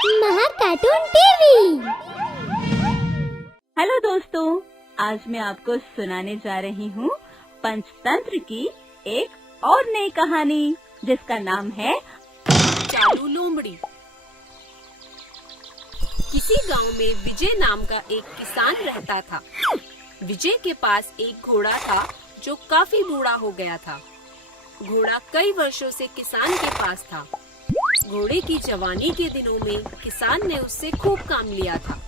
महाकार्टून TV. Hello दोस्तों, आज मैं आपको सुनाने जा रही हूँ पंचतंत्र की एक और नई कहानी जिसका नाम है चालू लोमड़ी। किसी गांव में विजय नाम का एक किसान रहता था। विजय के पास एक घोड़ा था जो काफी बूढ़ा हो गया था। घोड़ा कई वर्षों से किसान के पास था। घोड़े की जवानी के दिनों में किसान ने उससे खूब काम लिया था,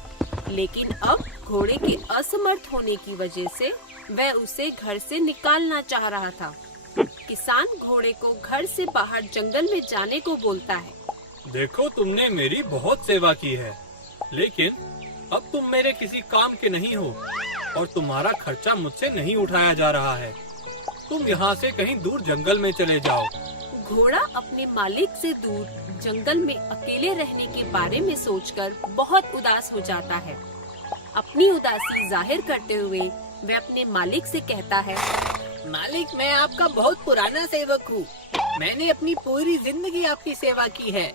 लेकिन अब घोड़े के असमर्थ होने की वजह से वह उसे घर से निकालना चाह रहा था। किसान घोड़े को घर से बाहर जंगल में जाने को बोलता है। देखो, तुमने मेरी बहुत सेवा की है, लेकिन अब तुम मेरे किसी काम के नहीं हो और तुम्हारा खर्चा मुझसे नहीं उठाया जा रहा है। तुम यहाँ से कहीं दूर जंगल में चले जाओ। घोड़ा अपने मालिक से दूर जंगल में अकेले रहने के बारे में सोचकर बहुत उदास हो जाता है। अपनी उदासी जाहिर करते हुए वह अपने मालिक से कहता है, मालिक, मैं आपका बहुत पुराना सेवक हूँ। मैंने अपनी पूरी जिंदगी आपकी सेवा की है।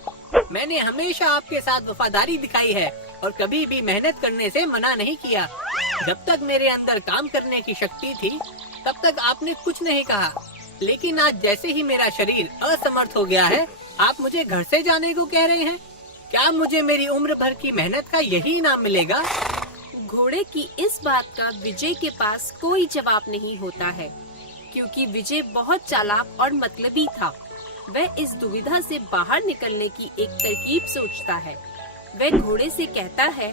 मैंने हमेशा आपके साथ वफादारी दिखाई है और कभी भी मेहनत करने से मना नहीं किया। जब तक मेरे अंदर काम करने की शक्ति थी, तब तक आपने कुछ नहीं कहा। लेकिन आज जैसे ही मेरा शरीर असमर्थ हो गया है, आप मुझे घर से जाने को कह रहे हैं। क्या मुझे मेरी उम्र भर की मेहनत का यही इनाम मिलेगा? घोड़े की इस बात का विजय के पास कोई जवाब नहीं होता है, क्योंकि विजय बहुत चालाक और मतलबी था। वह इस दुविधा से बाहर निकलने की एक तरकीब सोचता है। वह घोड़े से कहता है,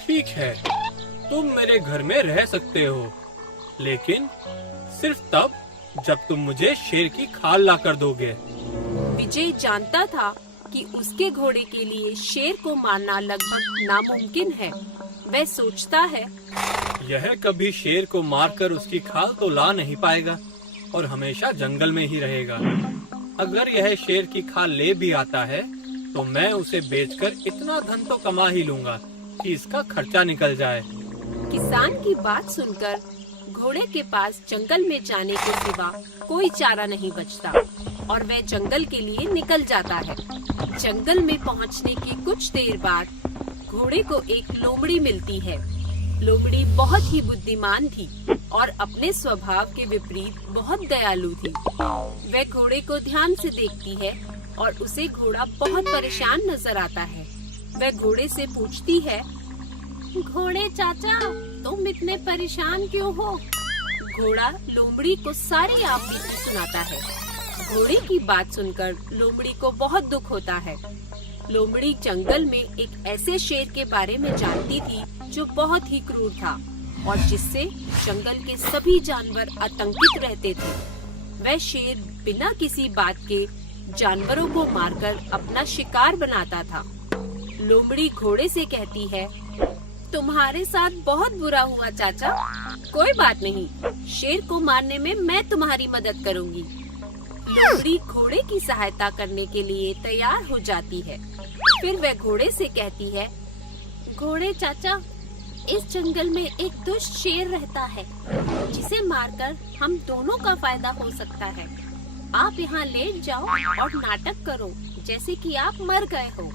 ठीक है, तुम मेरे घर में रह सकते हो, लेकिन सिर्फ तब जब तुम मुझे शेर की खाल ला कर दोगे। विजय जानता था कि उसके घोड़े के लिए शेर को मारना लगभग नामुमकिन है। वह सोचता है, यह कभी शेर को मारकर उसकी खाल तो ला नहीं पाएगा और हमेशा जंगल में ही रहेगा। अगर यह शेर की खाल ले भी आता है तो मैं उसे बेचकर इतना धन तो कमा ही लूंगा कि इसका खर्चा निकल जाए। किसान की बात सुनकर घोड़े के पास जंगल में जाने के सिवा कोई चारा नहीं बचता और वह जंगल के लिए निकल जाता है। जंगल में पहुंचने की कुछ देर बाद घोड़े को एक लोमड़ी मिलती है। लोमड़ी बहुत ही बुद्धिमान थी और अपने स्वभाव के विपरीत बहुत दयालु थी। वह घोड़े को ध्यान से देखती है और उसे घोड़ा बहुत परेशान नजर आता है। वह घोड़े से पूछती है, घोड़े चाचा, तुम इतने परेशान क्यों हो? घोड़ा लोमड़ी को सारी आप बीती सुनाता है। घोड़े की बात सुनकर लोमड़ी को बहुत दुख होता है। लोमड़ी जंगल में एक ऐसे शेर के बारे में जानती थी जो बहुत ही क्रूर था और जिससे जंगल के सभी जानवर आतंकित रहते थे। वह शेर बिना किसी बात के जानवरों को मारकर अपना शिकार बनाता था। लोमड़ी घोड़े से कहती है, तुम्हारे साथ बहुत बुरा हुआ चाचा। कोई बात नहीं, शेर को मारने में मैं तुम्हारी मदद करूंगी। लोमड़ी घोड़े की सहायता करने के लिए तैयार हो जाती है। फिर वह घोड़े से कहती है, घोड़े चाचा, इस जंगल में एक दुष्ट शेर रहता है जिसे मारकर हम दोनों का फायदा हो सकता है। आप यहाँ लेट जाओ और नाटक करो जैसे कि आप मर गए हो।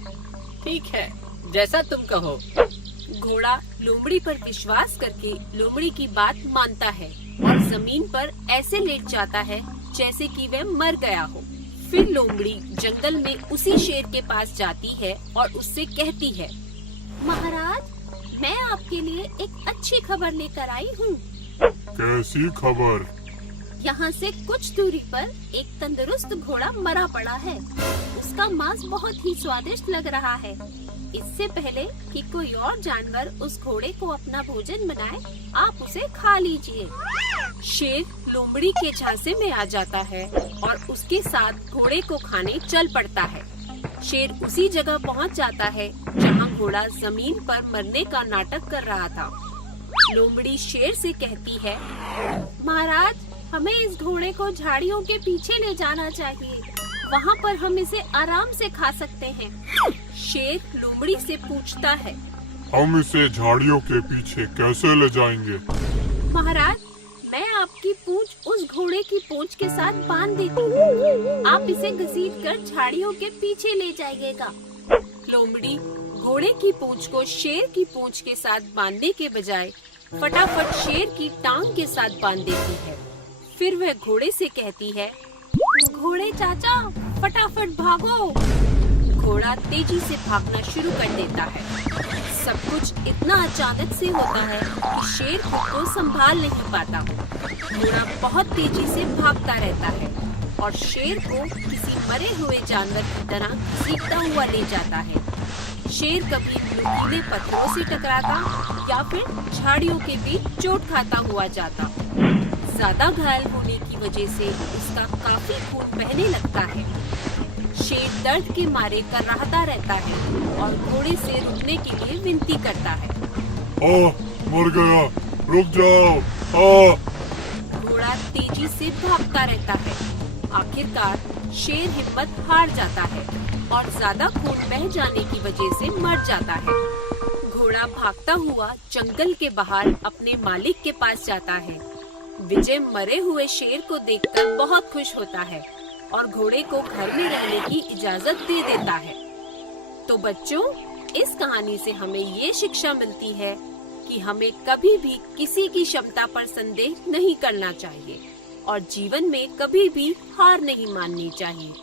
ठीक है, जैसा तुम कहो। घोड़ा लोमड़ी पर विश्वास करके लोमड़ी की बात मानता है और जमीन पर ऐसे लेट जाता है जैसे कि वह मर गया हो। फिर लोमड़ी जंगल में उसी शेर के पास जाती है और उससे कहती है, महाराज, मैं आपके लिए एक अच्छी खबर लेकर आई हूँ। कैसी खबर? यहाँ से कुछ दूरी पर एक तंदुरुस्त घोड़ा मरा पड़ा है। उसका मांस बहुत ही स्वादिष्ट लग रहा है। इससे पहले कि कोई और जानवर उस घोड़े को अपना भोजन बनाए, आप उसे खा लीजिए। शेर लोमड़ी के झांसे में आ जाता है और उसके साथ घोड़े को खाने चल पड़ता है। शेर उसी जगह पहुंच जाता है जहां घोड़ा जमीन पर मरने का नाटक कर रहा था। लोमड़ी शेर से कहती है, महाराज, हमें इस घोड़े को झाड़ियों के पीछे ले जाना चाहिए। वहाँ पर हम इसे आराम से खा सकते हैं। शेर लोमड़ी से पूछता है, हम इसे झाड़ियों के पीछे कैसे ले जाएंगे? महाराज, मैं आपकी पूंछ उस घोड़े की पूंछ के साथ बांध देती हूँ। आप इसे घसीट कर झाड़ियों के पीछे ले जाइएगा। लोमड़ी घोड़े की पूंछ को शेर की पूंछ के साथ बांधने के बजाय फटाफट शेर की टांग के साथ बांध देती है। फिर वह घोड़े से कहती है, घोड़े चाचा फटाफट भागो। घोड़ा तेजी से भागना शुरू कर देता है। सब कुछ इतना अचानक से होता है कि शेर खुद को संभाल नहीं पाता। घोड़ा बहुत तेजी से भागता रहता है और शेर को किसी मरे हुए जानवर की तरह घसीटता हुआ ले जाता है। शेर कभी नुकीले पत्थरों से टकराता या फिर झाड़ियों के बीच चोट खाता हुआ जाता। ज्यादा घायल होने की वजह से उसका काफी खून बहने लगता है। शेर दर्द के मारे कर्राहता रहता है और घोड़े से रुकने के लिए विनती करता है। मर गया, रुक जाओ। घोड़ा तेजी से भागता रहता है। आखिरकार शेर हिम्मत हार जाता है और ज्यादा खून बह जाने की वजह से मर जाता है। घोड़ा भागता हुआ जंगल के बाहर अपने मालिक के पास जाता है। विजय मरे हुए शेर को देखकर बहुत खुश होता है और घोड़े को घर में रहने की इजाजत दे देता है। तो बच्चों, इस कहानी से हमें ये शिक्षा मिलती है कि हमें कभी भी किसी की क्षमता पर संदेह नहीं करना चाहिए और जीवन में कभी भी हार नहीं माननी चाहिए।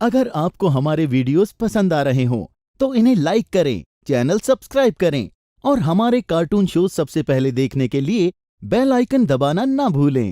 अगर आपको हमारे वीडियोस पसंद आ रहे हों, तो इन्हें लाइक करें, चैनल सब्सक्राइब करें और हमारे कार्टून शो सबसे पहले देखने के लिए बेल आइकन दबाना ना भूलें।